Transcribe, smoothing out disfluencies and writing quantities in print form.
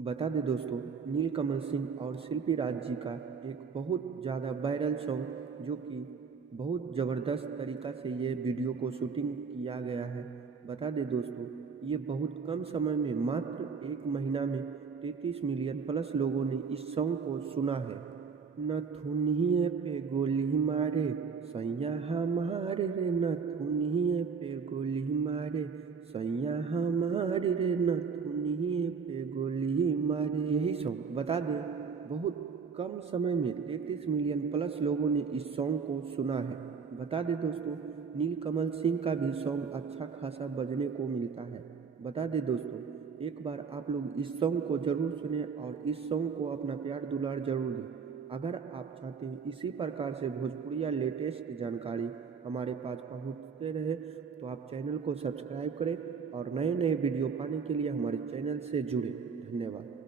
बता दें दोस्तों, नीलकमल सिंह और शिल्पी राज जी का एक बहुत ज़्यादा वायरल सॉन्ग जो कि बहुत ज़बरदस्त तरीक़ा से ये वीडियो को शूटिंग किया गया है। बता दें दोस्तों, ये बहुत कम समय में मात्र 1 महीना में 33 मिलियन प्लस लोगों ने इस सॉन्ग को सुना है। नथुनिए पे गोली मारे सैया हमारे रे, नथुनिए पे गोली मारे सैया हमारे रे, नथुनिए पे गोली मारे। यही सॉन्ग बता दें, बहुत कम समय में 33 मिलियन प्लस लोगों ने इस सॉन्ग को सुना है। बता दें दोस्तों, नीलकमल सिंह का भी सॉन्ग अच्छा खासा बजने को मिलता है। बता दें दोस्तों, एक बार आप लोग इस सॉन्ग को ज़रूर सुने और इस सॉन्ग को अपना प्यार दुलार जरूर दें। अगर आप चाहते हैं इसी प्रकार से भोजपुरिया लेटेस्ट जानकारी हमारे पास पहुंचते रहे तो आप चैनल को सब्सक्राइब करें और नए नए वीडियो पाने के लिए हमारे चैनल से जुड़े। धन्यवाद।